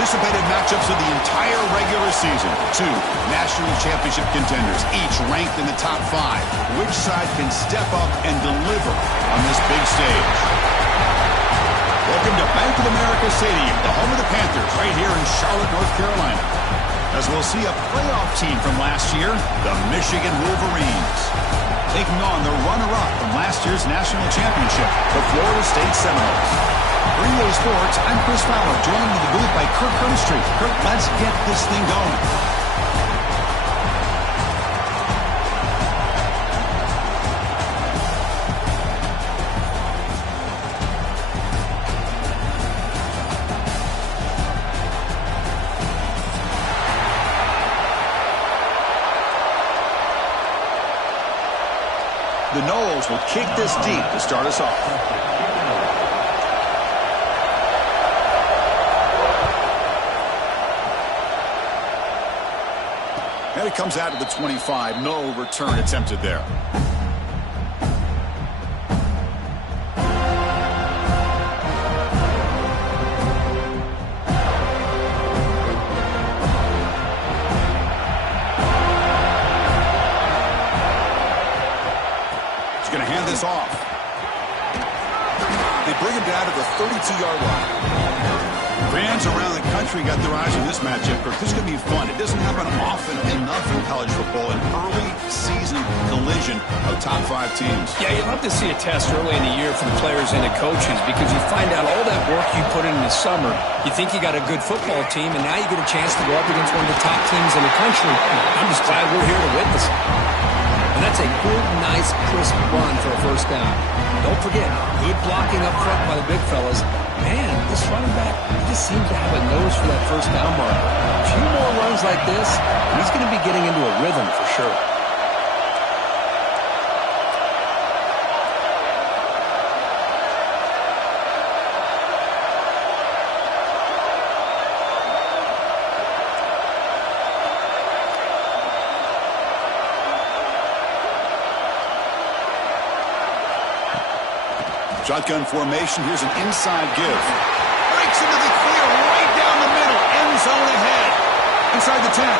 anticipated matchups of the entire regular season. Two national championship contenders, each ranked in the top 5. Which side can step up and deliver on this big stage? Welcome to Bank of America Stadium, the home of the Panthers, right here in Charlotte, North Carolina. As we'll see a playoff team from last year, the Michigan Wolverines, taking on the runner-up from last year's national championship, the Florida State Seminoles. For EA Sports, I'm Chris Fowler, joined in the booth by Kirk Hermstreet. Kirk, let's get this thing going. The Noles will kick this deep to start us off. And it comes out of the 25. No return attempted there. Going to hand this off. They bring him down to the 32-yard line. Fans around the country got their eyes on this matchup. This is going to be fun. It doesn't happen often enough in college football, an early season collision of top 5 teams. Yeah, you'd love to see a test early in the year for the players and the coaches because you find out all that work you put in the summer. You think you got a good football team, and now you get a chance to go up against one of the top teams in the country. I'm just glad we're here to witness it. And that's a good, nice, crisp run for a first down. Don't forget, good blocking up front by the big fellas. Man, this running back, he just seems to have a nose for that first down marker. A few more runs like this, and he's going to be getting into a rhythm for sure. Shotgun formation. Here's an inside give. Breaks into the clear right down the middle. End zone ahead. Inside the 10.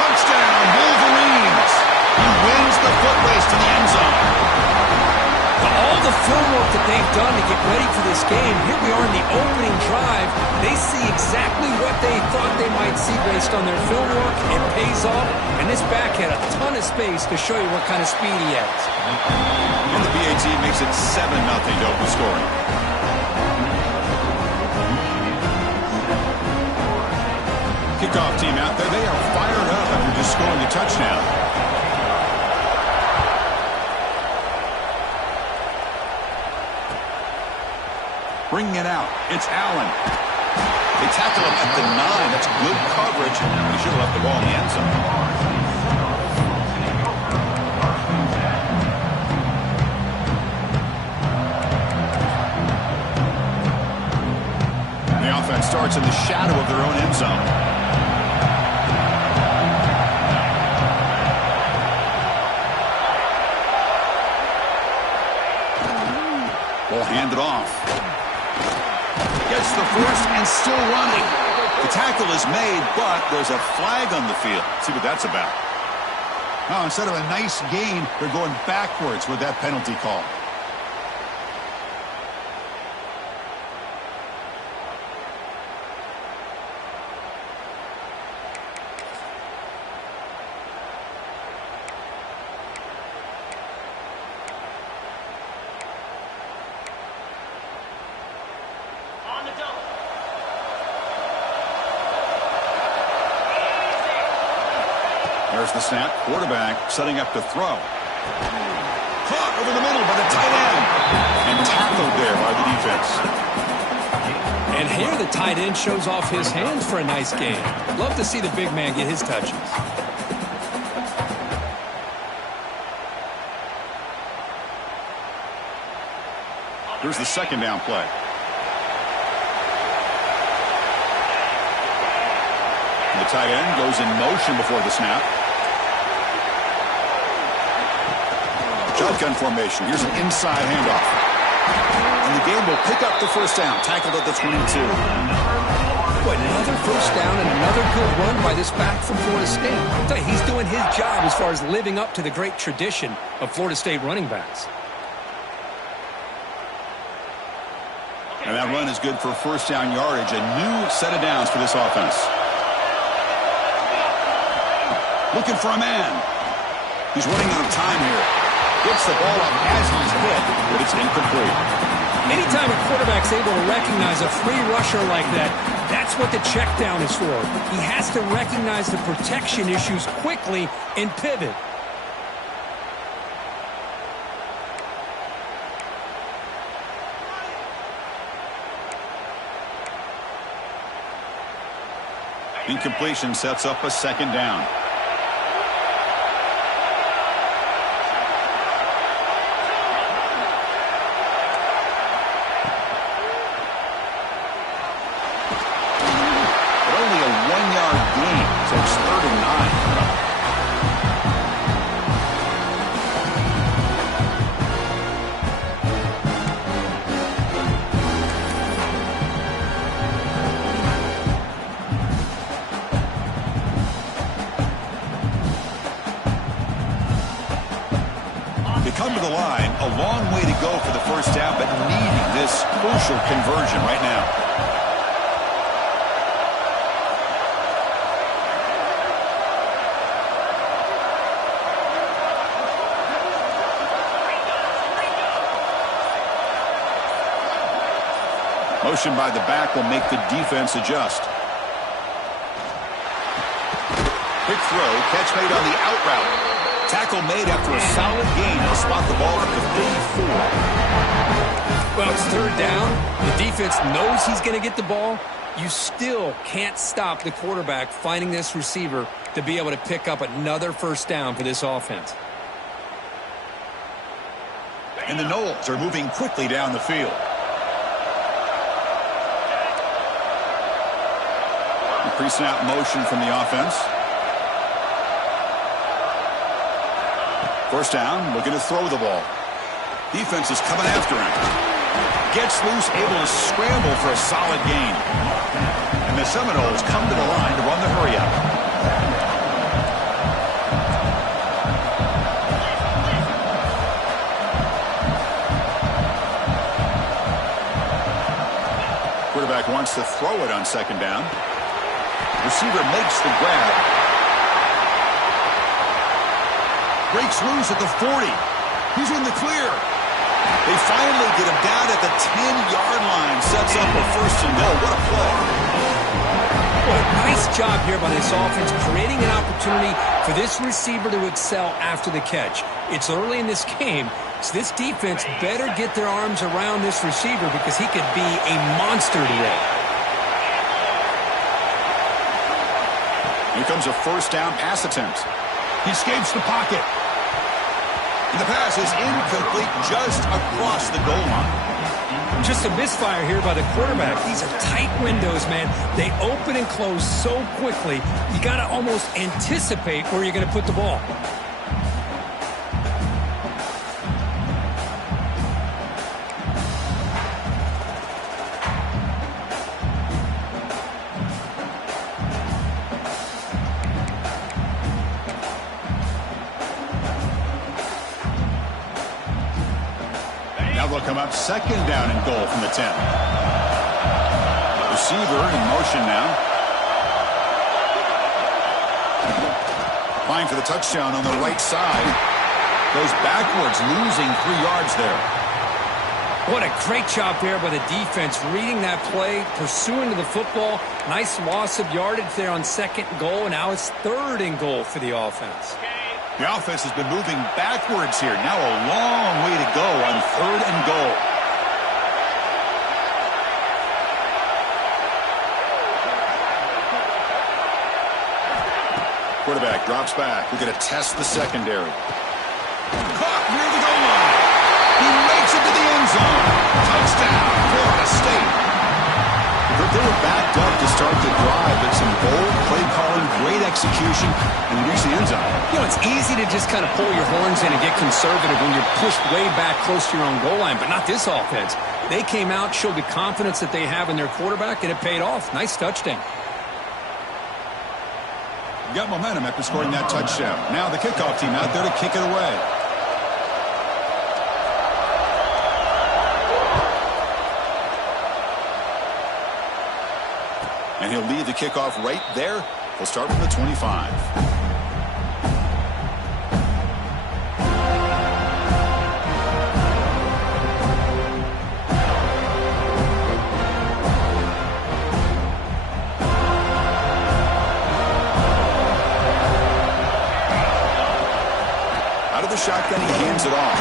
Touchdown, Wolverines. He wins the foot race to the end zone. All the film work that they've done to get ready for this game, here we are in the opening drive. They see exactly what they thought they might see based on their film work. It pays off, and this back had a ton of space to show you what kind of speed he has. And the BAT makes it 7-0 to open scoring. Kickoff team out there. They are fired up after just scoring a touchdown. Bringing it out. It's Allen. They tackle him at the 9. That's good coverage. They should have left the ball in the end zone. The offense starts in the shadow of their own end zone. Ball handed off. Gets the first and still running. The tackle is made, but there's a flag on the field. Let's see what that's about. Now, instead of a nice gain, they're going backwards with that penalty call. There's the snap. Quarterback setting up to throw. Caught over the middle by the tight end. And tackled there by the defense. And here the tight end shows off his hands for a nice game. Love to see the big man get his touches. Here's the second down play. The tight end goes in motion before the snap. Shotgun formation. Here's an inside handoff. And the game will pick up the first down. Tackled at the 22. Boy, another first down and another good run by this back from Florida State. I'll tell you, he's doing his job as far as living up to the great tradition of Florida State running backs. And that run is good for first down yardage. A new set of downs for this offense. Looking for a man. He's running out of time here. Gets the ball up as he's hit, but it's incomplete. Anytime a quarterback's able to recognize a free rusher like that, that's what the check down is for. He has to recognize the protection issues quickly and pivot. Incompletion sets up a second down. Come to the line, a long way to go for the first down, but needing this crucial conversion right now. Motion by the back will make the defense adjust. Quick throw, catch made on the out route. Tackle made after a solid gain. They'll spot the ball at the 34. Well, it's third down. The defense knows he's going to get the ball. You still can't stop the quarterback finding this receiver to be able to pick up another first down for this offense. And the Noles are moving quickly down the field. Pre-snap motion from the offense. First down, looking to throw the ball. Defense is coming after him. Gets loose, able to scramble for a solid gain. And the Seminoles come to the line to run the hurry-up. Quarterback wants to throw it on second down. Receiver makes the grab. Breaks loose at the 40. He's in the clear. They finally get him down at the 10-yard line. Sets up a first and goal. What a play. Well, nice job here by this offense, creating an opportunity for this receiver to excel after the catch. It's early in this game, so this defense better get their arms around this receiver because he could be a monster today. Here comes a first down pass attempt. He escapes the pocket. And the pass is incomplete just across the goal line. Just a misfire here by the quarterback. These are tight windows, man. They open and close so quickly. You got to almost anticipate where you're going to put the ball. Will come up second down and goal from the 10. Receiver in motion now. Applying for the touchdown on the right side. Goes backwards, losing 3 yards there. What a great job there by the defense, reading that play, pursuing to the football. Nice loss of yardage there on second and goal, and now it's third and goal for the offense. The offense has been moving backwards here. Now a long way to go on third and goal. Quarterback drops back. We're going to test the secondary. Caught near the goal line. He makes it to the end zone. Touchdown, Florida State. They were backed up to start the drive, but some bold play calling, great execution, and they reach the end zone. You know, it's easy to just kind of pull your horns in and get conservative when you're pushed way back close to your own goal line, but not this offense. They came out, showed the confidence that they have in their quarterback, and it paid off. Nice touchdown. Got momentum after scoring that touchdown. Now the kickoff team out there to kick it away. And he'll lead the kickoff right there. He'll start from the 25. Out of the shotgun, he hands it off.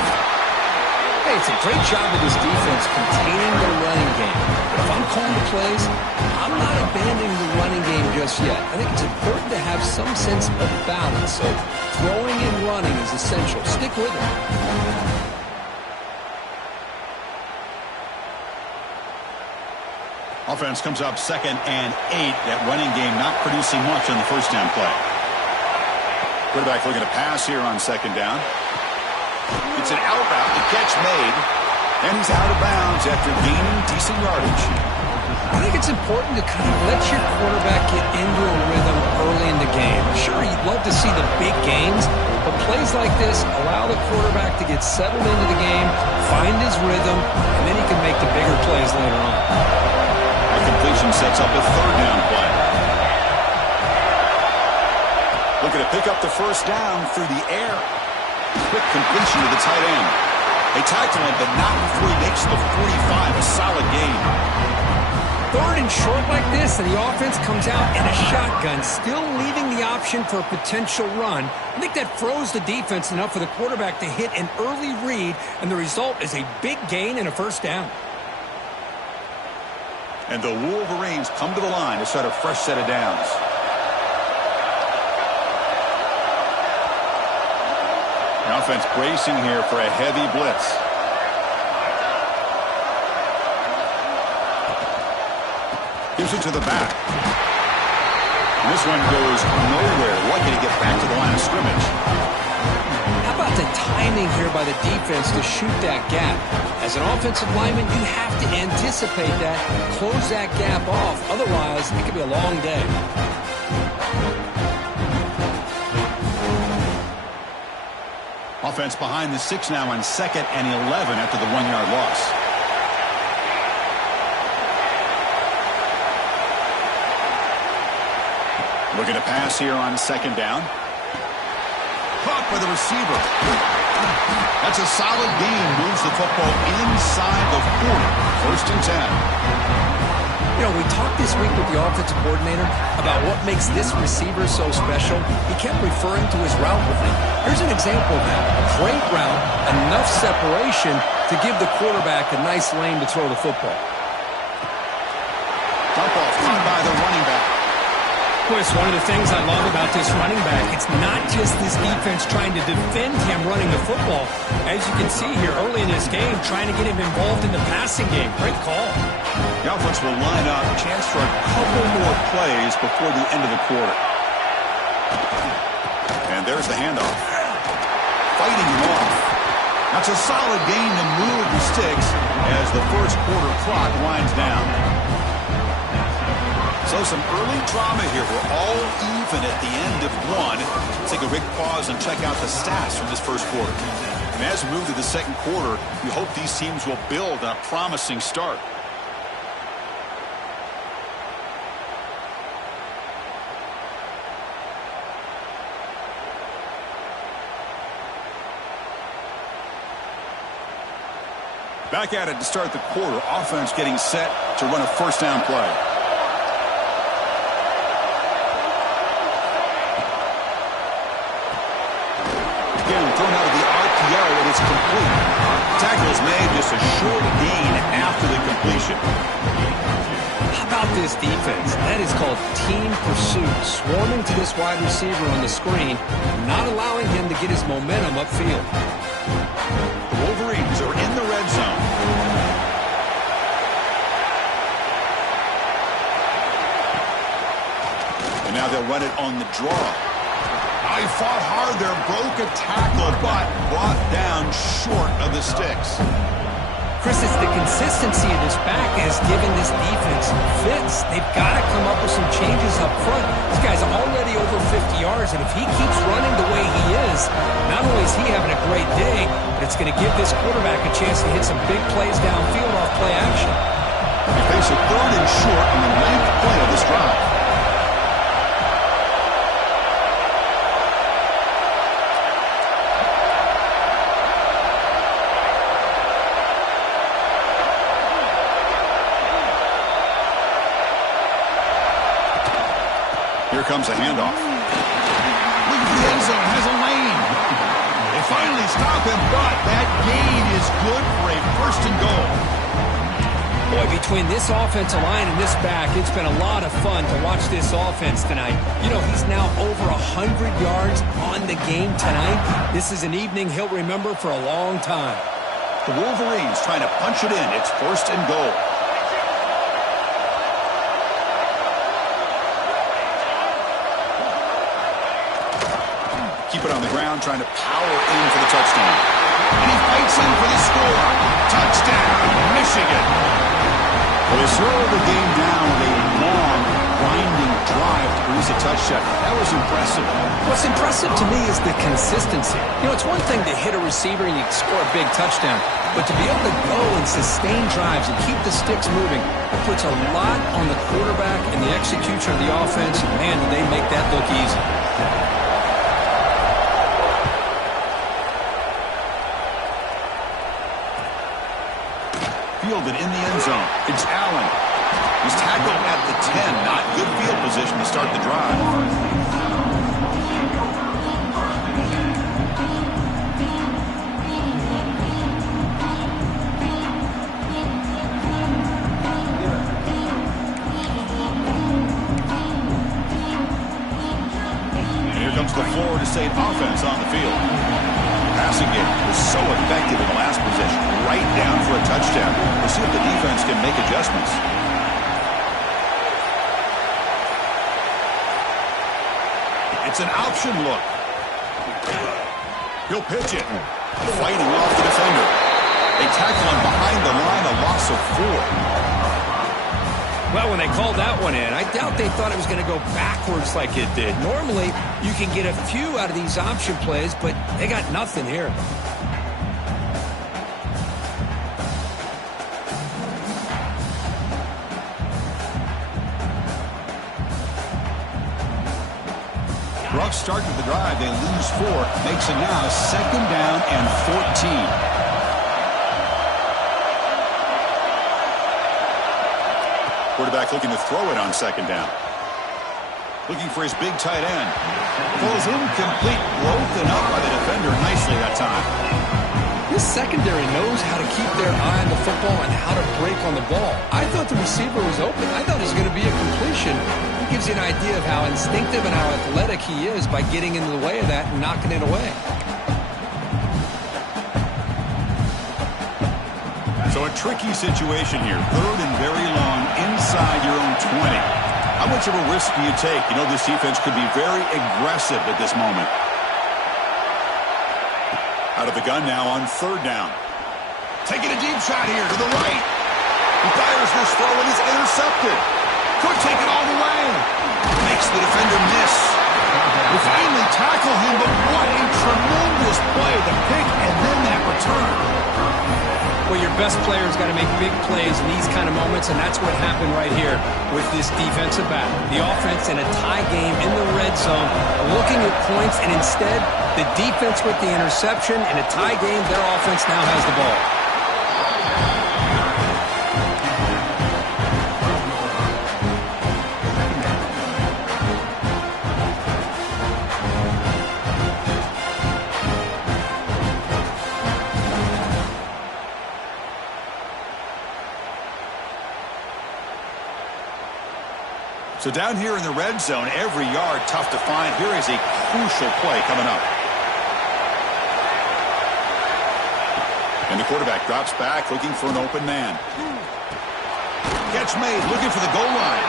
Hey, it's a great job of this defense containing the running game. But if I'm calling the plays, I'm not abandoning the running game just yet. I think it's important to have some sense of balance. So throwing and running is essential. Stick with it. Offense comes up 2nd and 8. That running game not producing much on the first down play. Quarterback looking to pass here on 2nd down. It's an out route. The catch made. And he's out of bounds after gaining decent yardage. I think it's important to kind of let your quarterback get into a rhythm early in the game. Sure, you'd love to see the big gains, but plays like this allow the quarterback to get settled into the game, find his rhythm, and then he can make the bigger plays later on. A completion sets up a 3rd down play. Looking to pick up the first down through the air. Quick completion to the tight end. They tackle him, but not before he makes the 45. A solid gain. 3rd and short like this, and the offense comes out in a shotgun, still leaving the option for a potential run. I think that froze the defense enough for the quarterback to hit an early read, and the result is a big gain and a first down. And the Wolverines come to the line to start a fresh set of downs. The offense bracing here for a heavy blitz. Gives it to the back. And this one goes nowhere. Lucky to get back to the line of scrimmage. How about the timing here by the defense to shoot that gap? As an offensive lineman, you have to anticipate that, close that gap off. Otherwise, it could be a long day. Offense behind the 6 now on 2nd and 11 after the 1-yard loss. Looking to pass here on 2nd down. Caught by the receiver. That's a solid gain. Moves the football inside the 40. 1st and 10. You know, we talked this week with the offensive coordinator about what makes this receiver so special. He kept referring to his route running. Here's an example of that. A great route, enough separation to give the quarterback a nice lane to throw the football. Dump off caught by the running back. Boy, it's one of the things I love about this running back. It's not just this defense trying to defend him running the football. As you can see here early in this game, trying to get him involved in the passing game. Great call. The offense will line up. Chance for a couple more plays before the end of the quarter. And there's the handoff. Fighting him off. That's a solid gain to move the sticks as the first quarter clock winds down. So some early drama here. We're all even at the end of one. Let's take a quick pause and check out the stats from this first quarter. And as we move to the second quarter, we hope these teams will build on a promising start. Back at it to start the quarter. Offense getting set to run a first down play. Again, thrown out of the RPO, and it's complete. Tackle is made, just a short gain after the completion. How about this defense? That is called team pursuit. Swarming to this wide receiver on the screen, not allowing him to get his momentum upfield. The Wolverines are in the red zone. And now they'll run it on the draw. He fought hard there, broke a tackle, but brought down short of the sticks. Chris, it's the consistency of this back has given this defense fits. They've got to come up with some changes up front. This guy's already over 50 yards, and if he keeps running the way he is, not only is he having a great day, but it's going to give this quarterback a chance to hit some big plays downfield off play action. They face a 3rd and short on the 9th play of this drive. Here comes a handoff. Look at the end zone, has a lane. They finally stop him, but that gain is good for a 1st and goal. Boy, between this offensive line and this back, it's been a lot of fun to watch this offense tonight. You know, he's now over 100 yards on the game tonight. This is an evening he'll remember for a long time. The Wolverines trying to punch it in. It's 1st and goal. Keep it on the ground, trying to power in for the touchdown. And he fights in for the score. Touchdown, Michigan. Well, they slowed the game down with a long, grinding drive to produce a touchdown. That was impressive. What's impressive to me is the consistency. You know, it's one thing to hit a receiver and you score a big touchdown, but to be able to go and sustain drives and keep the sticks moving, it puts a lot on the quarterback and the execution of the offense. Man, do they make that look easy. Fielded in the end zone. It's Allen. He's tackled at the 10. Not good field position to start the drive. And here comes the Florida State offense on the field. Passing game was so effective in the last possession, right down for a touchdown. We'll see if the defense can make adjustments. It's an option look. He'll pitch it. Fighting off the defender. They tackle him behind the line, a loss of 4. Well, when they called that one in, I doubt they thought it was going to go backwards like it did. Normally, you can get a few out of these option plays, but they got nothing here. Rough start to the drive. They lose 4. Makes it now 2nd down and 14. Quarterback looking to throw it on 2nd down. Looking for his big tight end. Falls incomplete, broken up by the defender nicely that time. This secondary knows how to keep their eye on the football and how to break on the ball. I thought the receiver was open. I thought it was going to be a completion. It gives you an idea of how instinctive and how athletic he is by getting into the way of that and knocking it away. So a tricky situation here. 3rd and very long inside your own 20. How much of a risk do you take? You know this defense could be very aggressive at this moment. Out of the gun now on 3rd down. Taking a deep shot here to the right. He fires this throw and is intercepted. Could take it all the way. Makes the defender miss. We finally tackle him, but what a tremendous play. The pick and then that return. Well, your best player's got to make big plays in these kind of moments, and that's what happened right here with this defensive back. The offense in a tie game in the red zone, looking at points, and instead, the defense with the interception. In a tie game, their offense now has the ball. So down here in the red zone, every yard tough to find. Here is a crucial play coming up. And the quarterback drops back, looking for an open man. Catch made, looking for the goal line.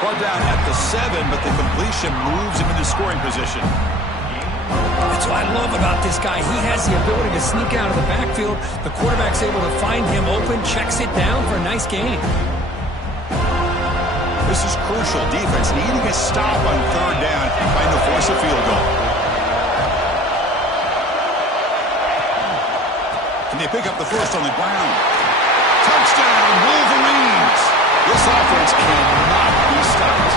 Brought down at the 7, but the completion moves him into scoring position. That's what I love about this guy. He has the ability to sneak out of the backfield. The quarterback's able to find him open, checks it down for a nice gain. This is crucial. Defense needing a stop on 3rd down, trying to force a field goal. Can they pick up the first on the ground? Touchdown, Wolverines! This offense cannot be stopped.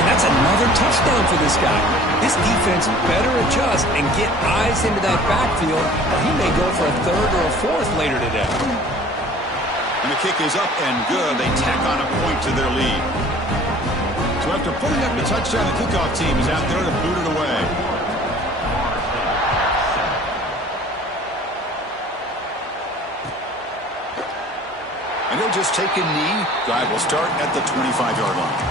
And that's another touchdown for this guy. This defense better adjust and get eyes into that backfield, or he may go for a 3rd or a 4th later today. And the kick is up and good. They tack on a point to their lead. So after putting up the touchdown, the kickoff team is out there to boot it away. And he'll just take a knee. Drive will start at the 25-yard line.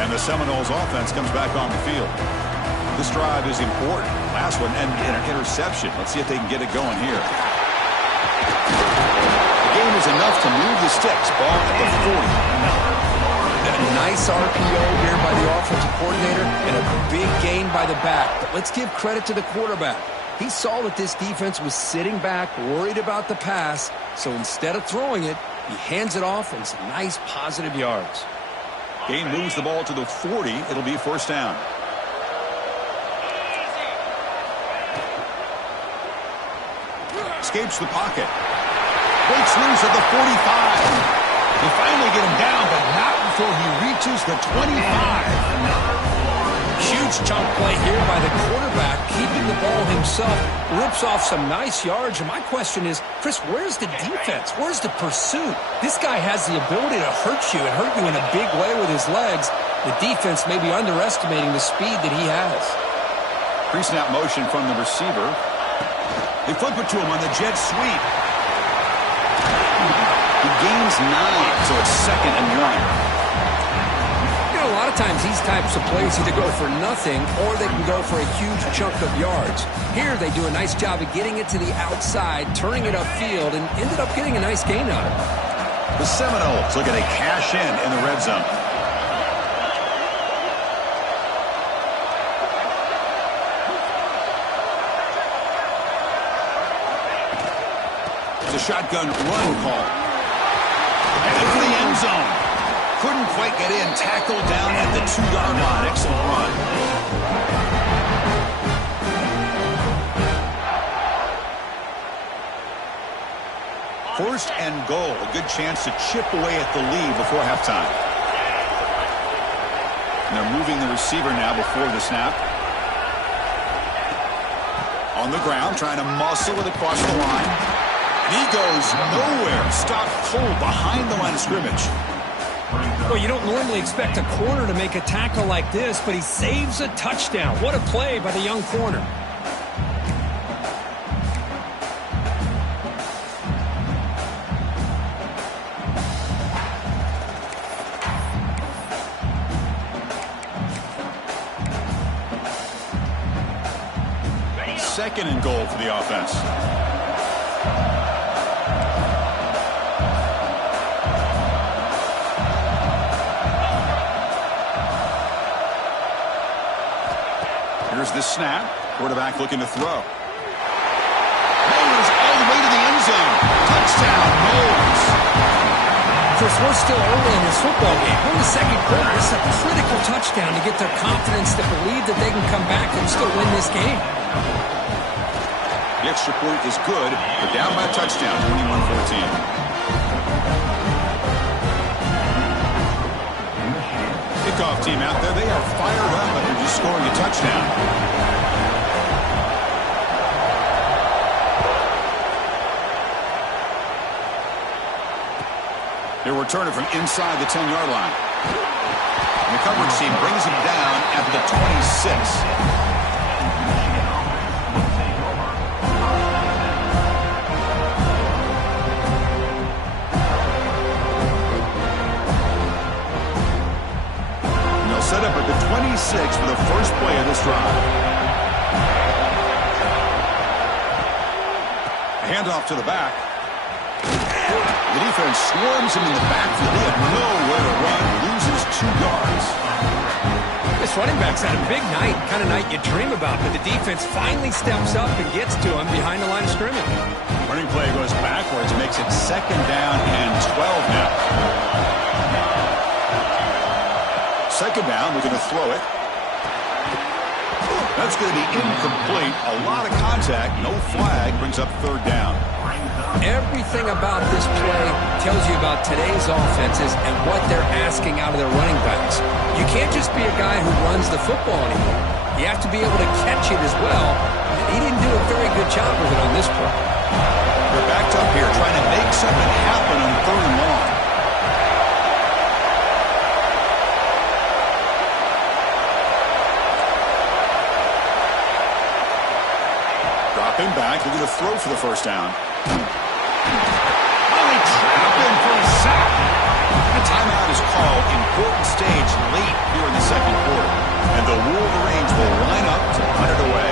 And the Seminoles offense comes back on the field. This drive is important. Last one, and an interception. Let's see if they can get it going here. The game is enough to move the sticks. Ball at the 40. A nice RPO here by the offensive coordinator and a big gain by the back. But let's give credit to the quarterback. He saw that this defense was sitting back, worried about the pass. So instead of throwing it, he hands it off and some nice positive yards. Gain moves the ball to the 40. It'll be 1st down. Escapes the pocket. Breaks loose at the 45. They finally get him down, but not before he reaches the 25. Huge chunk play here by the quarterback, keeping the ball himself, rips off some nice yards. And my question is, Chris, where's the defense? Where's the pursuit? This guy has the ability to hurt you and hurt you in a big way with his legs. The defense may be underestimating the speed that he has. Pre-snap motion from the receiver. They flip it to him on the jet sweep. He gains 9, so it's 2nd and 1. You know, a lot of times these types of plays either go for nothing or they can go for a huge chunk of yards. Here they do a nice job of getting it to the outside, turning it upfield, and ended up getting a nice gain on it. The Seminoles looking to cash in the red zone. The shotgun run call. And into the end zone. Couldn't quite get in. Tackled down at the 2-yard line. Excellent run. First and goal. A good chance to chip away at the lead before halftime. And they're moving the receiver now before the snap. On the ground, trying to muscle it across the line. And he goes nowhere. Stopped cold behind the line of scrimmage. Well, you don't normally expect a corner to make a tackle like this, but he saves a touchdown. What a play by the young corner. Second and goal for the offense. Here's the snap. Quarterback looking to throw. Knowles all the way to the end zone. Touchdown, Knowles. Chris, we're still early in this football game. We're in the 2nd quarter. It's a critical touchdown to get their confidence to believe that they can come back and still win this game. The extra point is good. They're down by a touchdown, 21-14. Kickoff team out there. They are fired up after just scoring a touchdown. They'll return it from inside the 10-yard line. And the coverage team brings him down at the 26. set up at the 26 for the first play of this drive. A handoff to the back. The defense swarms him in the backfield. He had nowhere to run. Loses 2 yards. This running back's had a big night, kind of night you dream about, but the defense finally steps up and gets to him behind the line of scrimmage. Running play goes backwards, makes it 2nd down and 12 now. 2nd down, we're going to throw it. That's going to be incomplete. A lot of contact, no flag, brings up 3rd down. Everything about this play tells you about today's offenses and what they're asking out of their running backs. You can't just be a guy who runs the football anymore. You have to be able to catch it as well. And he didn't do a very good job of it on this play. They're backed up here trying to make something happen on 3rd and long. Drop him back. They're going to throw for the 1st down. Finally trap him for a sack. A timeout is called. Important stage late here in the 2nd quarter. And the Wolverines will line up to punt it away.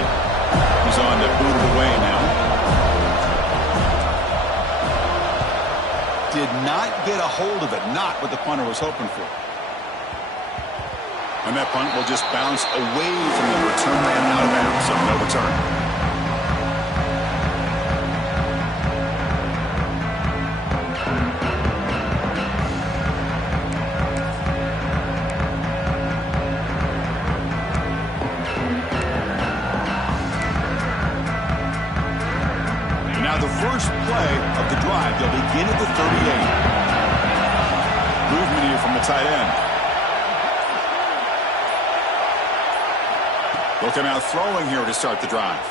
He's on to boot it away now. Did not get a hold of it. Not what the punter was hoping for. And that punt will just bounce away from the return man out of bounds. So no return. First play of the drive. They'll begin at the 38. Movement here from the tight end. They'll come out throwing here to start the drive.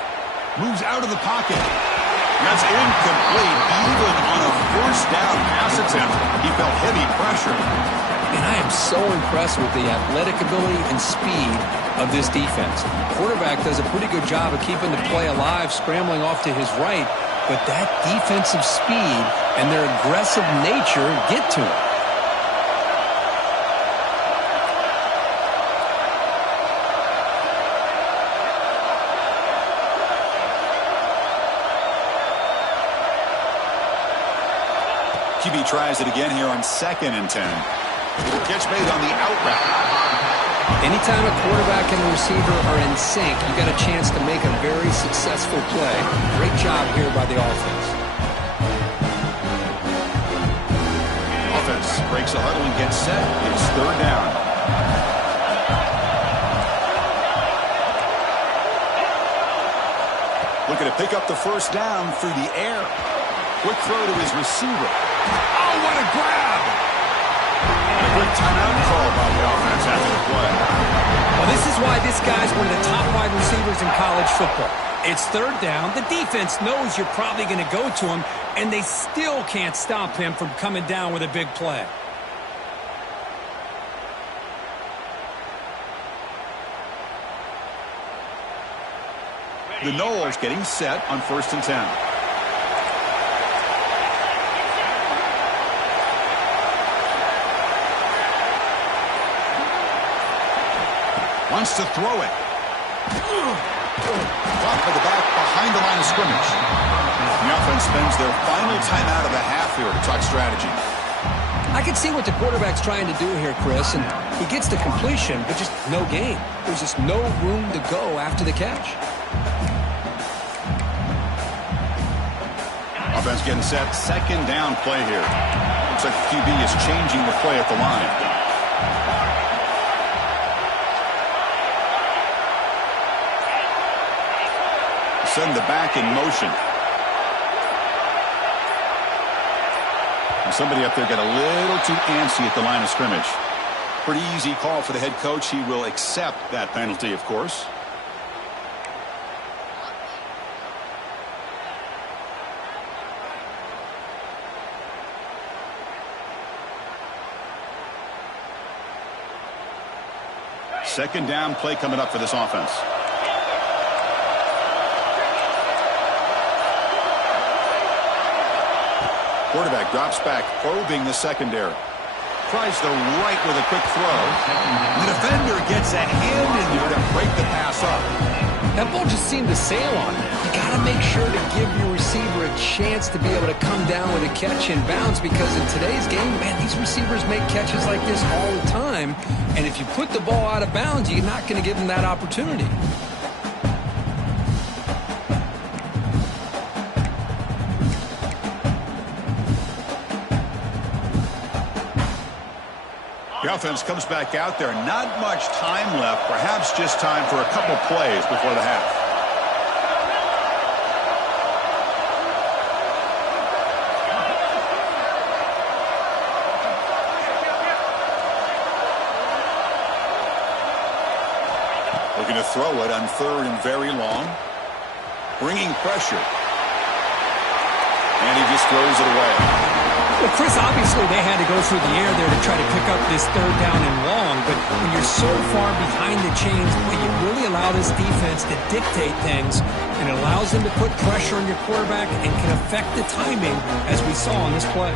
Moves out of the pocket. That's incomplete. Even on a 1st down pass attempt, he felt heavy pressure. And I am so impressed with the athletic ability and speed of this defense. The quarterback does a pretty good job of keeping the play alive, scrambling off to his right. But that defensive speed and their aggressive nature get to him. QB tries it again here on 2nd and 10. Catch made on the out route. Anytime a quarterback and a receiver are in sync, you got a chance to make a very successful play. Great job here by the offense. Offense breaks a huddle and gets set. It's 3rd down. Looking to pick up the 1st down through the air. Quick throw to his receiver. Oh, what a grab! And a good timeout call by the offense after the play. Well, this is why this guy's one of the top wide receivers in college football. It's 3rd down. The defense knows you're probably going to go to him, and they still can't stop him from coming down with a big play. The Noles getting set on 1st and 10. Wants to throw it. Dropped by the back behind the line of scrimmage. The offense spends their final timeout of the half here to talk strategy. I can see what the quarterback's trying to do here, Chris, and he gets the completion, but just no gain. There's just no room to go after the catch. Offense getting set. 2nd down play here. Looks like the QB is changing the play at the line. Send the back in motion. And somebody up there got a little too antsy at the line of scrimmage. Pretty easy call for the head coach. He will accept that penalty, of course. Second down play coming up for this offense. Quarterback drops back, probing the secondary. Tries the right with a quick throw. The defender gets a hand in there to break the pass up. That ball just seemed to sail on him. You got to make sure to give your receiver a chance to be able to come down with a catch and bounce, because in today's game, man, these receivers make catches like this all the time. And if you put the ball out of bounds, you're not going to give them that opportunity. The offense comes back out there. Not much time left. Perhaps just time for a couple plays before the half. Looking to throw it on 3rd and very long. Bringing pressure. And he just throws it away. Well, Chris, obviously they had to go through the air there to try to pick up this 3rd down and long, but when you're so far behind the chains, boy, you really allow this defense to dictate things, and it allows them to put pressure on your quarterback and can affect the timing, as we saw on this play.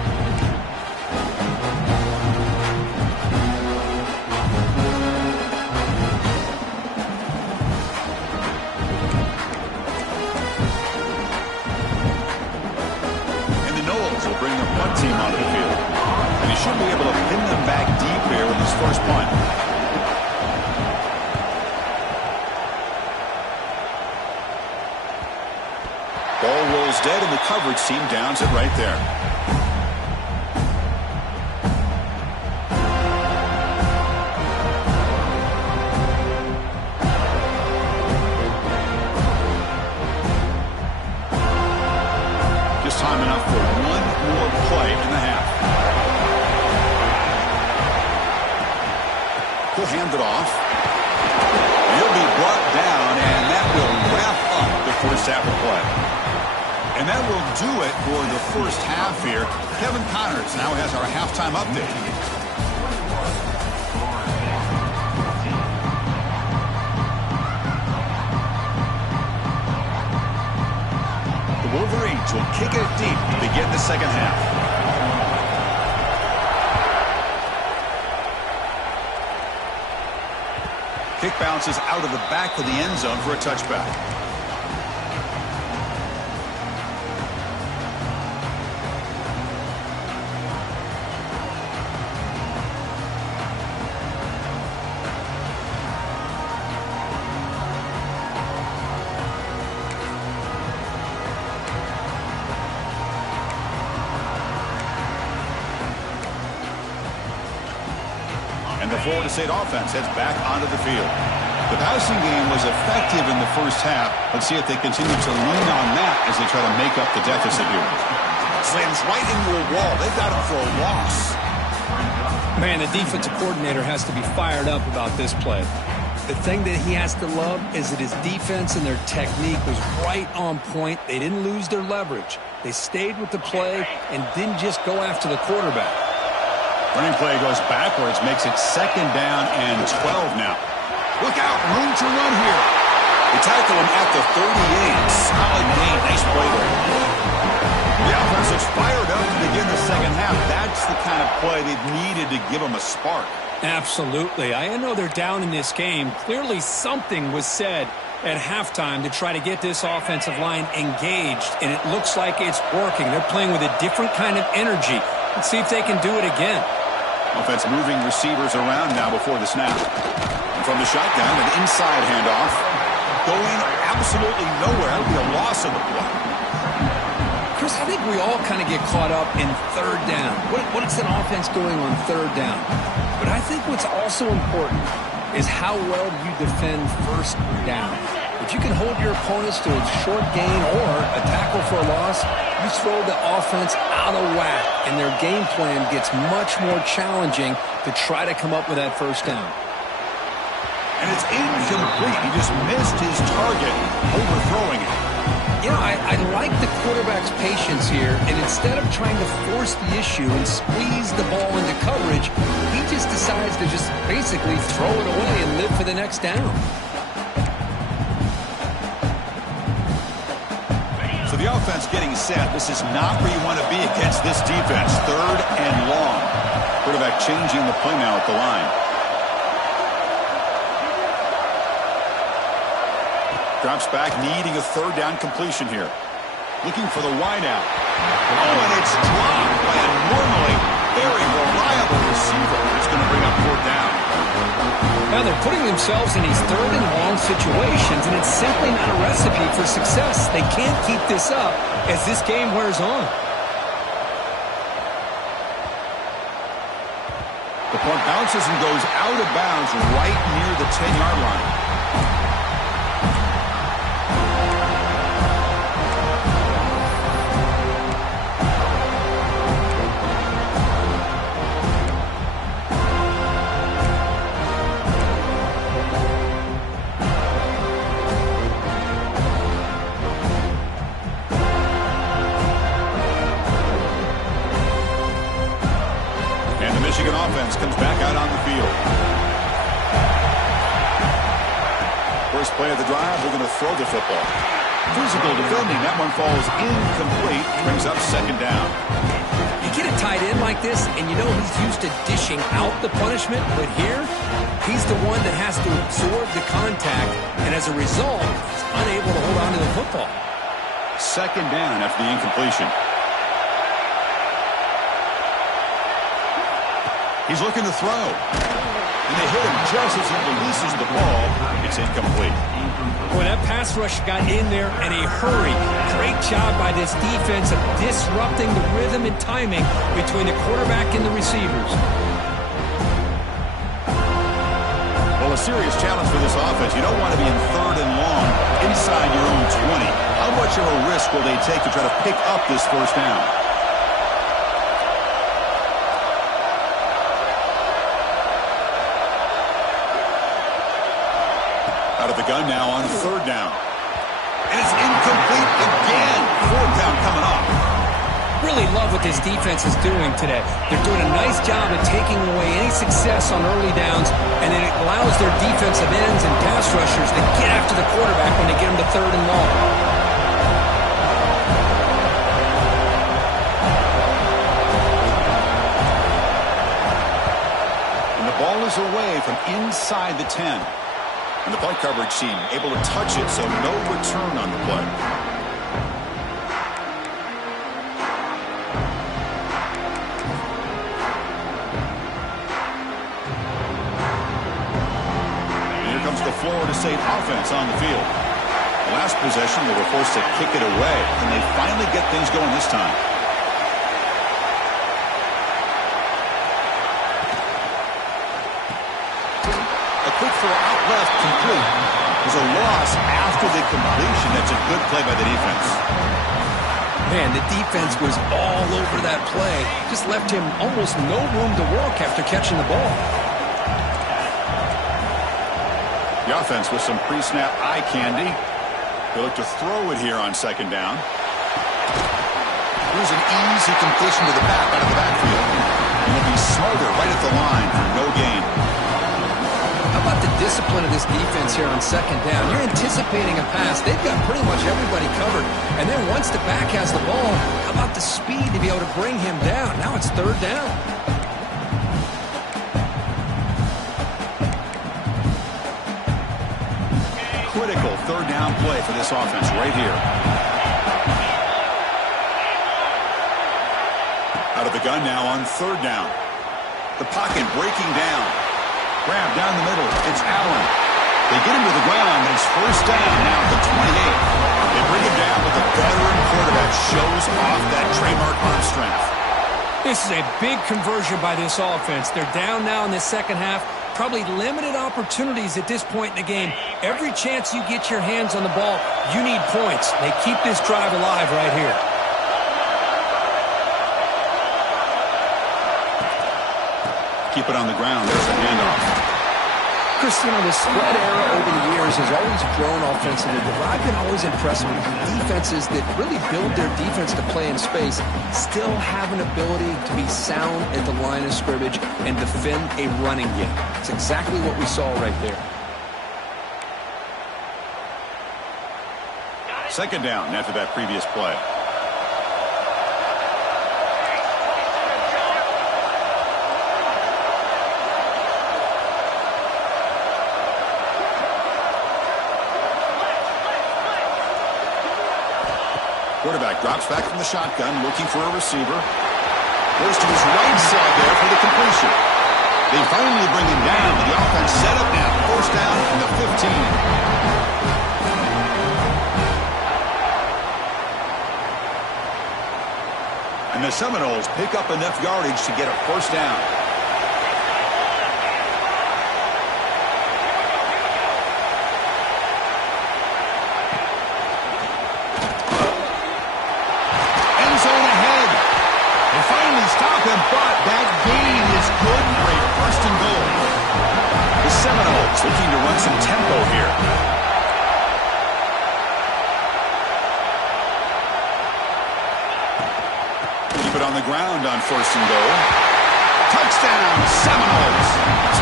Team onto the field. And he should be able to pin them back deep here with his first punt. Ball rolls dead and the coverage team downs it right there. Just time enough for one more play in the half. He'll hand it off. He'll be brought down, and that will wrap up the first half of play. And that will do it for the first half here. Kevin Connors now has our halftime update. Wolverines will kick it deep to begin the second half. Kick bounces out of the back of the end zone for a touchback. And the Florida State offense heads back onto the field. The passing game was effective in the first half. Let's see if they continue to lean on that as they try to make up the deficit here. Slams right into a wall. They've got him for a loss. Man, the defensive coordinator has to be fired up about this play. The thing that he has to love is that his defense and their technique was right on point. They didn't lose their leverage. They stayed with the play and didn't just go after the quarterback. Running play goes backwards, makes it 2nd down and 12 now. Look out, room to run here. They tackle him at the 38. Solid gain, nice play there. The offense is fired up to begin the second half. That's the kind of play they've needed to give them a spark. Absolutely. I know they're down in this game. Clearly something was said at halftime to try to get this offensive line engaged, and it looks like it's working. They're playing with a different kind of energy. Let's see if they can do it again. Offense moving receivers around now before the snap. And from the shotgun, an inside handoff. Going absolutely nowhere. That would be a loss of the play. Chris, I think we all kind of get caught up in 3rd down. What is an offense doing on 3rd down? But I think what's also important is how well you defend 1st down. If you can hold your opponents to a short gain or a tackle for a loss, you throw the offense out of whack, and their game plan gets much more challenging to try to come up with that 1st down. And it's incomplete. He just missed his target, overthrowing it. You know, I like the quarterback's patience here, and instead of trying to force the issue and squeeze the ball into coverage, he just decides to just basically throw it away and live for the next down. So the offense getting set. This is not where you want to be against this defense. 3rd and long. Quarterback changing the play now at the line. Drops back, needing a third down completion here. Looking for the wide out. Oh, and it's dropped by a normally very reliable receiver. It's going to bring up fourth down. Now they're putting themselves in these third and long situations, and it's simply not a recipe for success. They can't keep this up as this game wears on. The punt bounces and goes out of bounds right near the 10-yard line. Offense comes back out on the field. First play of the drive, they're going to throw the football. Physical defending, that one falls incomplete, brings up second down. You get a tight end like this, and you know he's used to dishing out the punishment, but here, he's the one that has to absorb the contact, and as a result, he's unable to hold on to the football. Second down after the incompletion. He's looking to throw. And they hit him just as he releases the ball. It's incomplete. Boy, that pass rush got in there in a hurry. Great job by this defense of disrupting the rhythm and timing between the quarterback and the receivers. Well, a serious challenge for this offense. You don't want to be in third and long inside your own 20. How much of a risk will they take to try to pick up this first down? Out of the gun now on third down. And it's incomplete again. Fourth down coming up. Really love what this defense is doing today. They're doing a nice job of taking away any success on early downs, and then it allows their defensive ends and pass rushers to get after the quarterback when they get him to third and long. And the ball is away from inside the 10. And the punt coverage team able to touch it, so no return on the play. And here comes the Florida State offense on the field. Last possession, they were forced to kick it away, and they finally get things going this time. Quick throw out left, complete. There's a loss after the completion. That's a good play by the defense. Man, the defense was all over that play. Just left him almost no room to work after catching the ball. The offense with some pre-snap eye candy. They look to throw it here on second down. Here's an easy completion to the back out of the backfield. And it'll be smothered right at the line for no gain. How about the discipline of this defense here on second down? You're anticipating a pass. They've got pretty much everybody covered. And then once the back has the ball, how about the speed to be able to bring him down? Now it's third down. Critical third down play for this offense right here. Out of the gun now on third down. The pocket breaking down. Grab down the middle. It's Allen. They get him to the ground. It's first down now at the 28. They bring him down, but the veteran quarterback shows off that trademark arm strength. This is a big conversion by this offense. They're down now in the second half. Probably limited opportunities at this point in the game. Every chance you get your hands on the ball, you need points. They keep this drive alive right here. Keep it on the ground. There's the handoff. Chris, you know, the spread era over the years has always grown offensively, but I've been always impressed with defenses that really build their defense to play in space, still have an ability to be sound at the line of scrimmage and defend a running game. It's exactly what we saw right there. Second down after that previous play. Quarterback drops back from the shotgun, looking for a receiver. Goes to his right side there for the completion. They finally bring him down, but the offense set up now. First down from the 15. And the Seminoles pick up enough yardage to get a first down. End zone ahead. They finally stop him, but that gain is good for a first and goal. The Seminoles looking to run some tempo here. Keep it on the ground on first and goal. Touchdown, Seminoles.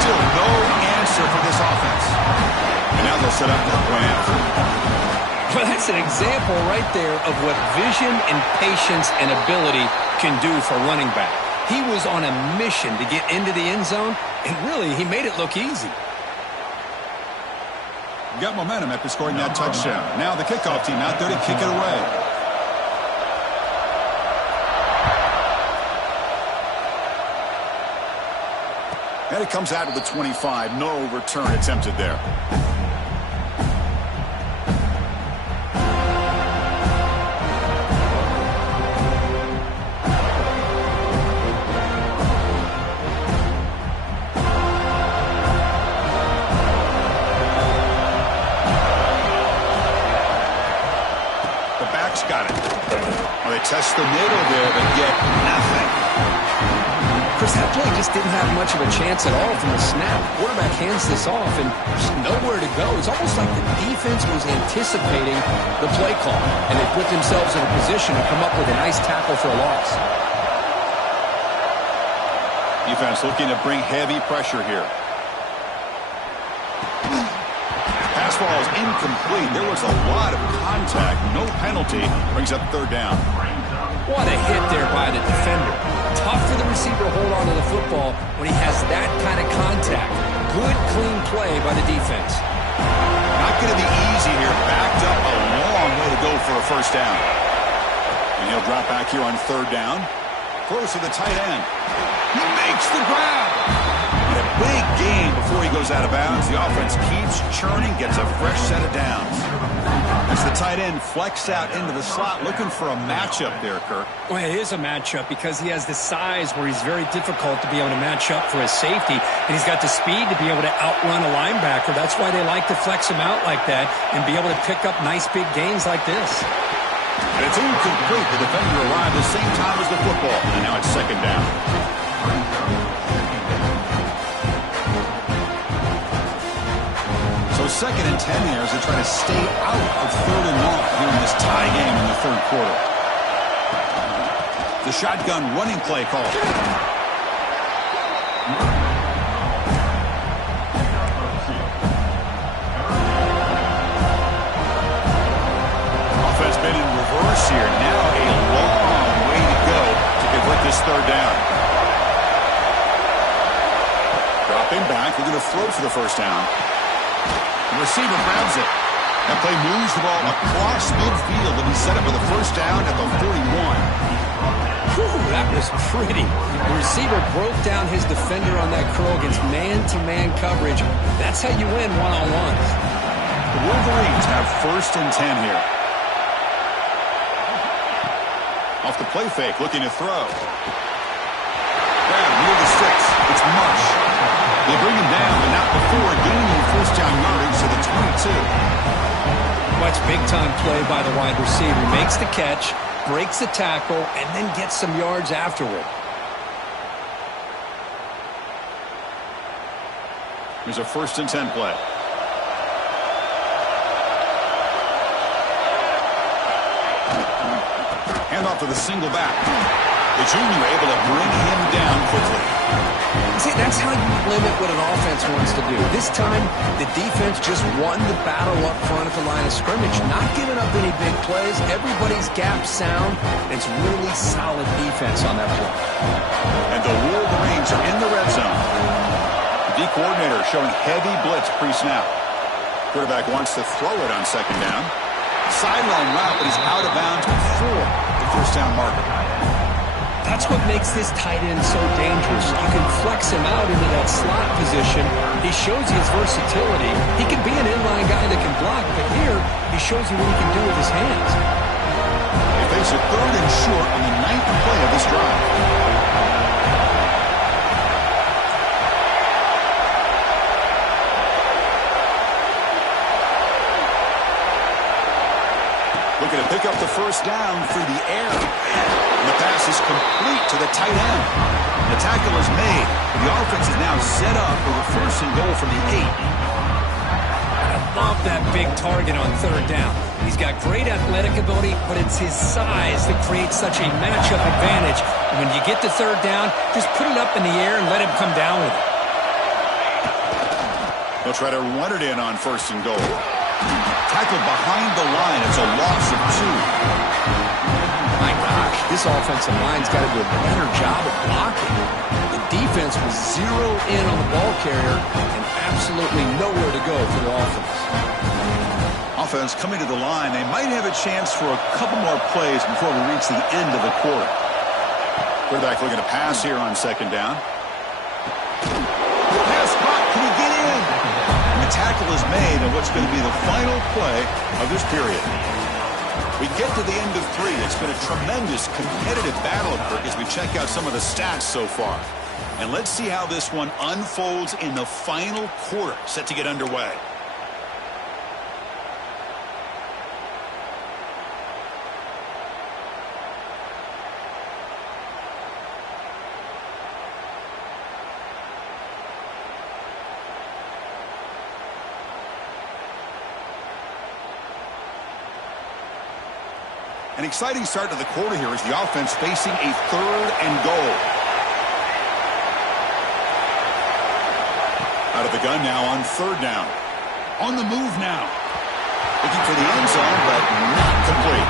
Still no answer for this offense. And now they'll set up for a point after. Well, that's an example right there of what vision and patience and ability can do for running back. He was on a mission to get into the end zone, and really, he made it look easy. Got momentum after scoring that touchdown. Now the kickoff team out there to kick it away. And it comes out of the 25. No return attempted there. Got it. Well, they test the middle there, but get nothing. Chris, that play just didn't have much of a chance at all from the snap. Quarterback hands this off, and there's nowhere to go. It's almost like the defense was anticipating the play call, and they put themselves in a position to come up with a nice tackle for a loss. Defense looking to bring heavy pressure here. Pass ball is incomplete. There was a lot of contact. No penalty. Brings up third down. What a hit there by the defender. Tough for the receiver to hold on to the football when he has that kind of contact. Good, clean play by the defense. Not going to be easy here. Backed up a long way to go for a first down. And he'll drop back here on third down. Throws to the tight end. He makes the grab. And a big gain before he goes out of bounds. The offense keeps churning, gets a fresh set of downs. As the tight end flexed out into the slot, looking for a matchup there, Kirk. Well, it is a matchup because he has the size where he's very difficult to be able to match up for his safety, and he's got the speed to be able to outrun a linebacker. That's why they like to flex him out like that and be able to pick up nice big gains like this. And it's incomplete. The defender arrived the same time as the football, and now it's second down. So second and 10 here as they try to stay out of third and long here in this tie game in the third quarter. The shotgun running play call. Offense been in reverse here. Now a long way to go to convert this third down. Dropping back. They're going to throw for the first down. The receiver grabs it. That play moves the ball across midfield and he's set up with a first down at the 41. Whew, that was pretty. The receiver broke down his defender on that curl against man-to-man coverage. That's how you win one-on-ones. The Wolverines have first and 10 here. Off the play fake, looking to throw. Grab near the sticks. It's Mush. They bring him down, but not before gaining first down yardage to the 22. Watch big-time play by the wide receiver. Makes the catch, breaks the tackle, and then gets some yards afterward. Here's a first and 10 play. Hand off to the single back. The junior able to bring him down quickly. See, that's how you limit what an offense wants to do. This time, the defense just won the battle up front at the line of scrimmage, not giving up any big plays. Everybody's gap sound. It's really solid defense on that play. And the Wolverines are in the red zone. The D coordinator showing heavy blitz pre-snap. Quarterback wants to throw it on second down. Sideline route, but he's out of bounds before the first down marker. That's what makes this tight end so dangerous. You can flex him out into that slot position. He shows you his versatility. He can be an inline guy that can block, but here he shows you what he can do with his hands. They face a 3rd and short on the 9th play of this drive. Looking to pick up the first down through the air. And the pass is complete to the tight end. The tackle is made. The offense is now set up for the 1st and goal from the 8. I love that big target on 3rd down. He's got great athletic ability, but it's his size that creates such a matchup advantage. And when you get to 3rd down, just put it up in the air and let him come down with it. They'll try to run it in on 1st and goal. Tackled behind the line. It's a loss of 2. My gosh, this offensive line's got to do a better job of blocking. The defense was zeroed in on the ball carrier and absolutely nowhere to go for the offense. Offense coming to the line. They might have a chance for a couple more plays before we reach the end of the quarter. Quarterback looking to pass here on 2nd down. Pass caught. Can he get in? And the tackle is made on what's going to be the final play of this period. We get to the end of 3. It's been a tremendous competitive battle, Kirk, as we check out some of the stats so far. And let's see how this one unfolds in the final quarter, set to get underway. An exciting start to the quarter here as the offense facing a 3rd and goal. Out of the gun now on 3rd down. On the move now. Looking for the end zone, but not complete.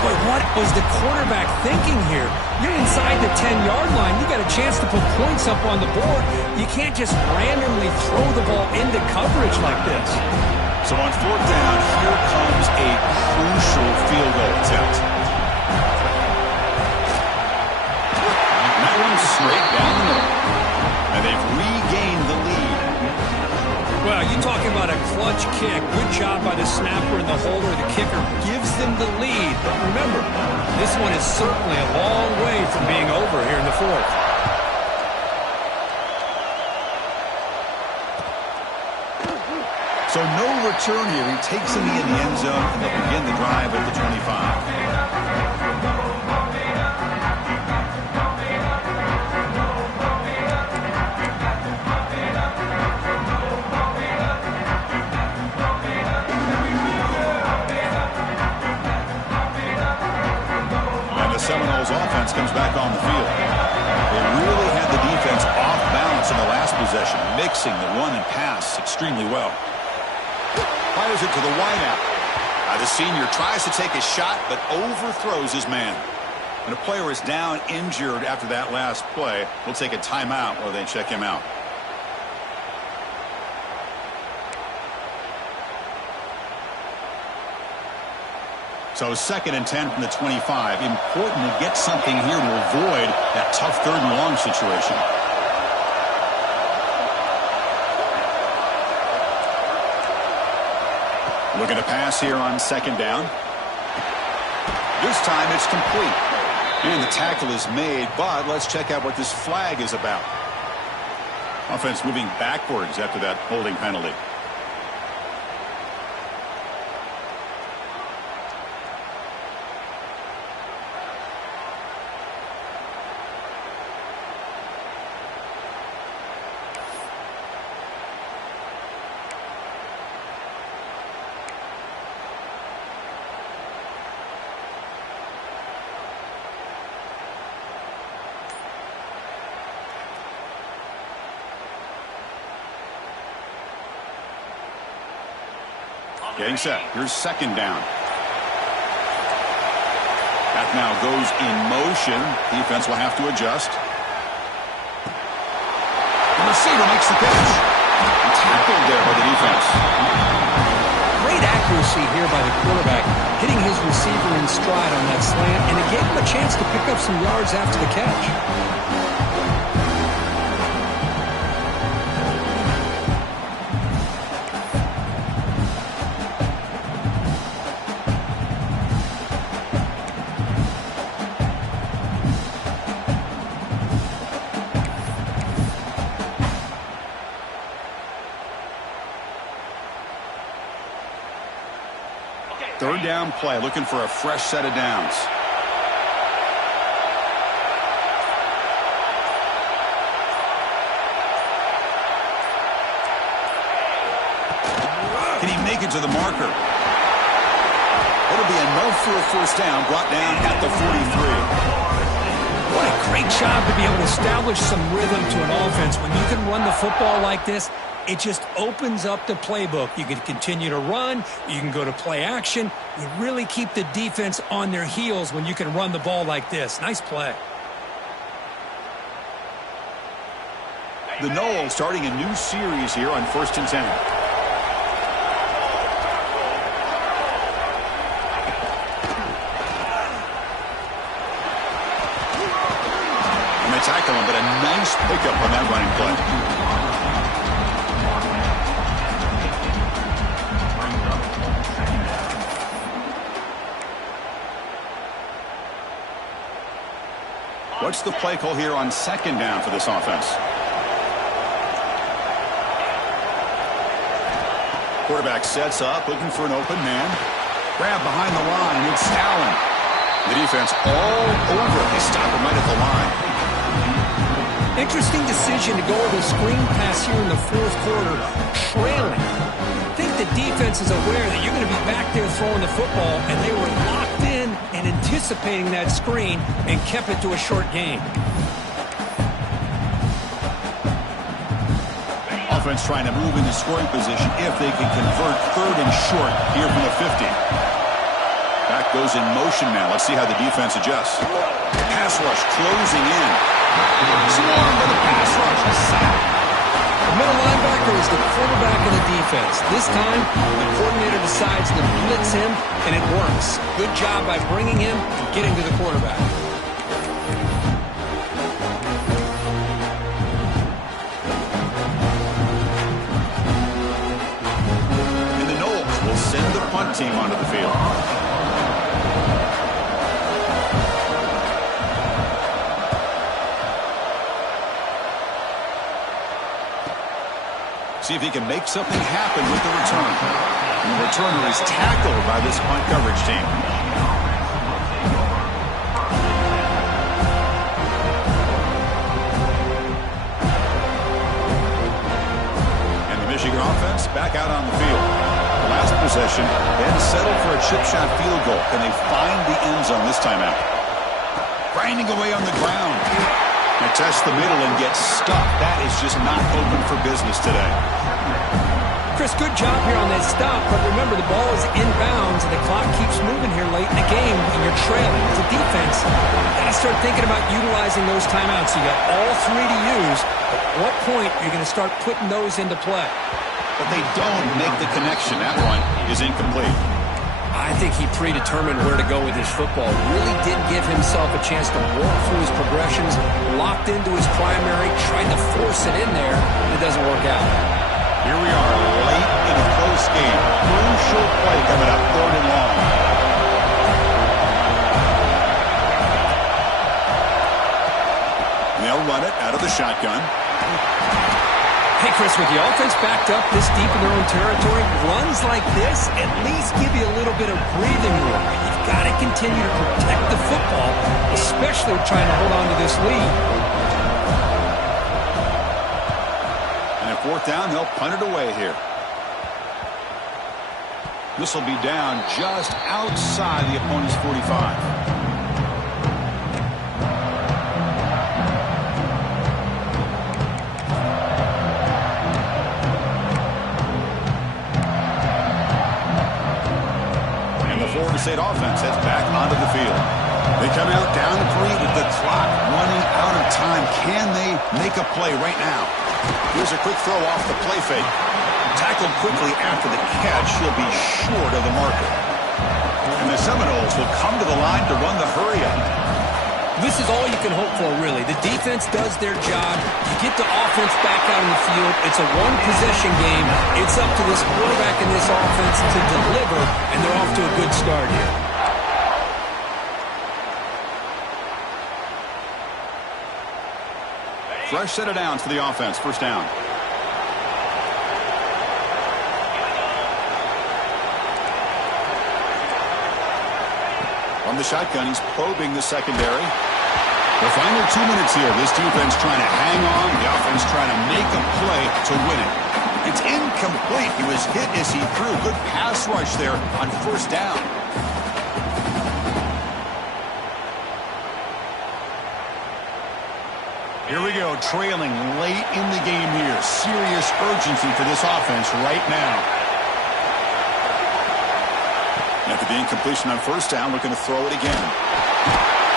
Boy, what was the quarterback thinking here? You're inside the 10-yard line. You got a chance to put points up on the board. You can't just randomly throw the ball into coverage like this. So on 4th down, here comes a crucial field goal attempt. And that one's straight down the middle. And they've regained the lead. Well, you talking about a clutch kick. Good job by the snapper and the holder. The kicker gives them the lead. But remember, this one is certainly a long way from being over here in the 4th. So no return here. He takes him in the end zone, and they'll begin the drive at the 25. And the Seminoles offense comes back on the field. They really had the defense off balance in the last possession, mixing the run and pass extremely well. Fires it to the wideout. The senior tries to take a shot, but overthrows his man. When a player is down injured after that last play, we'll take a timeout while they check him out. So 2nd and 10 from the 25. Important to get something here to avoid that tough 3rd and long situation. Looking to pass here on 2nd down. This time it's complete. And the tackle is made, but let's check out what this flag is about. Offense moving backwards after that holding penalty. Getting set. Here's 2nd down. That now goes in motion. Defense will have to adjust. The receiver makes the catch. Tackled there by the defense. Great accuracy see here by the quarterback, hitting his receiver in stride on that slant, and it gave him a chance to pick up some yards after the catch. Third down play, looking for a fresh set of downs. Can he make it to the marker? It'll be enough for a first down, brought down at the 43. What a great job to be able to establish some rhythm to an offense. When you can run the football like this, it just opens up the playbook. You can continue to run. You can go to play action. You really keep the defense on their heels when you can run the ball like this. Nice play. The Ncaa starting a new series here on 1st and 10. And they tackle him, but a nice pickup on that running play. What's the play call here on 2nd down for this offense? Quarterback sets up, looking for an open man. Grab behind the line, it's Allen. The defense all over. They stop him right at the line. Interesting decision to go with a screen pass here in the 4th quarter, trailing. I think the defense is aware that you're going to be back there throwing the football, and they were locked in and anticipating that screen and kept it to a short gain. Offense trying to move into scoring position if they can convert 3rd and short here from the 50. Back goes in motion now. Let's see how the defense adjusts. Pass rush closing in. Swarmed by the pass rush. A sack. The middle linebacker is the quarterback of the defense. This time, the coordinator decides to blitz him, and it works. Good job by bringing him and getting to the quarterback. And the Ncaa will send the punt team onto the field. See if he can make something happen with the return. And the returner is tackled by this punt coverage team. And the Michigan offense back out on the field. The last possession, then settled for a chip shot field goal. Can they find the end zone this time out? Grinding away on the ground. They test the middle and get stuck. That is just not open for business today. Chris, good job here on that stop, but remember the ball is inbounds and the clock keeps moving here late in the game and you're trailing. As a defense, you got to start thinking about utilizing those timeouts. You got all 3 to use. At what point are you going to start putting those into play? But they don't make the connection. That one is incomplete. I think he predetermined where to go with his football. Really did give himself a chance to walk through his progressions, locked into his primary, tried to force it in there, and it doesn't work out. Here we are, late in a close game. Crucial play coming up, 3rd and long. They'll run it out of the shotgun. Hey, Chris, with the offense backed up this deep in their own territory, runs like this at least give you a little bit of breathing room. You've got to continue to protect the football, especially trying to hold on to this lead. And at 4th down, they'll punt it away here. This will be down just outside the opponent's 45. Florida State offense heads back onto the field. They come out down 3 with the clock running out of time. Can they make a play right now? Here's a quick throw off the play fake. tackled quickly after the catch. He'll be short of the marker. And the Seminoles will come to the line to run the hurry-up. This is all you can hope for, really. The defense does their job. You get the offense back out on the field. It's a one-possession game. It's up to this quarterback and this offense to deliver, and they're off to a good start here. Fresh set of downs for the offense. First down. From the shotgun, he's probing the secondary. The final 2 minutes here. This defense trying to hang on. The offense trying to make a play to win it. It's incomplete. He was hit as he threw. Good pass rush there on first down. Here we go, trailing late in the game here. Serious urgency for this offense right now. After the incompletion on first down, looking to throw it again.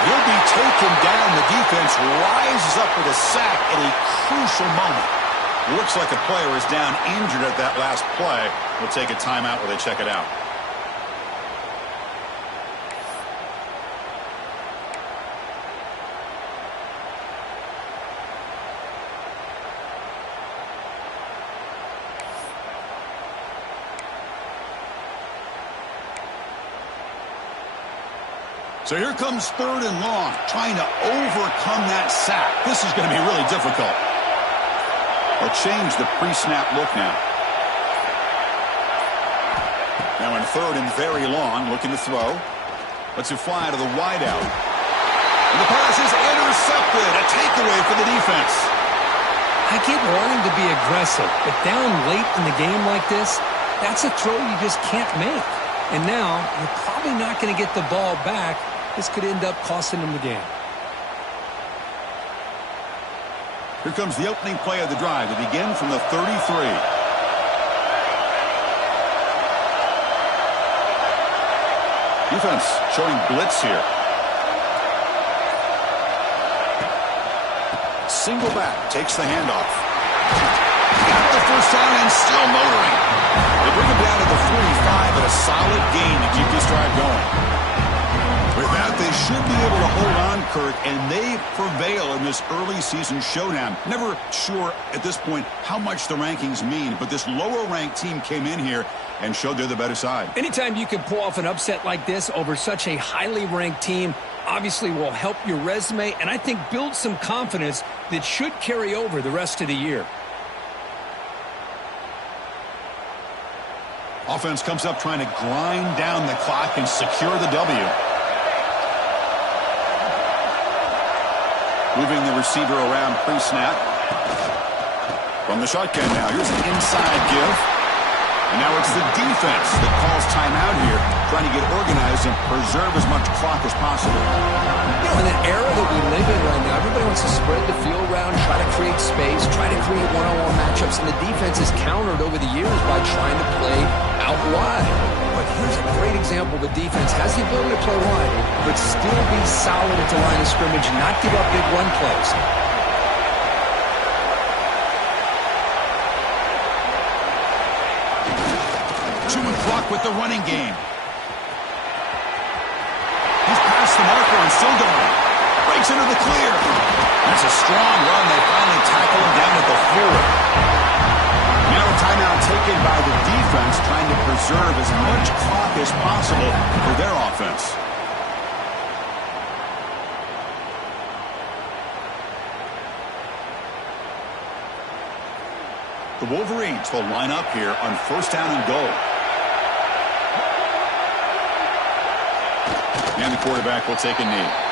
He'll be taken down. The defense rises up with a sack at a crucial moment. Looks like a player is down injured at that last play. We'll take a timeout while they check it out. So here comes third and long, trying to overcome that sack. This is going to be really difficult. They'll change the pre-snap look now. Now in third and very long, looking to throw. Lets it fly to the wideout. And the pass is intercepted. A takeaway for the defense. I get wanting to be aggressive, but down late in the game like this, that's a throw you just can't make. And now, you're probably not going to get the ball back. This could end up costing them the game. Here comes the opening play of the drive. They begin from the 33. Defense showing blitz here. Single back, takes the handoff. Got the first down and still motoring. They bring him down to the 45 at a solid gain to keep this drive going. With that, they should be able to hold on, Kurt, and they prevail in this early season showdown. Never sure at this point how much the rankings mean, but this lower-ranked team came in here and showed they're the better side. Anytime you can pull off an upset like this over such a highly ranked team, obviously will help your resume, and I think build some confidence that should carry over the rest of the year. Offense comes up trying to grind down the clock and secure the W. Moving the receiver around pre-snap. From the shotgun now. Here's an inside give. And now it's the defense that calls timeout here, trying to get organized and preserve as much clock as possible. You know, in the era that we live in right now, everybody wants to spread the field around, try to create space, try to create one-on-one matchups, and the defense is countered over the years by trying to play out wide. But here's a great example. The defense has the ability to play wide, but still be solid at the line of scrimmage and not give up big run plays. Chewing clock with the running game. He's past the marker and still going. Breaks into the clear. That's a strong run. They finally tackle him down at the 4. Now a timeout taken by the defense, trying to preserve as much clock as possible for their offense. The Wolverines will line up here on first down and goal. And the quarterback will take a knee.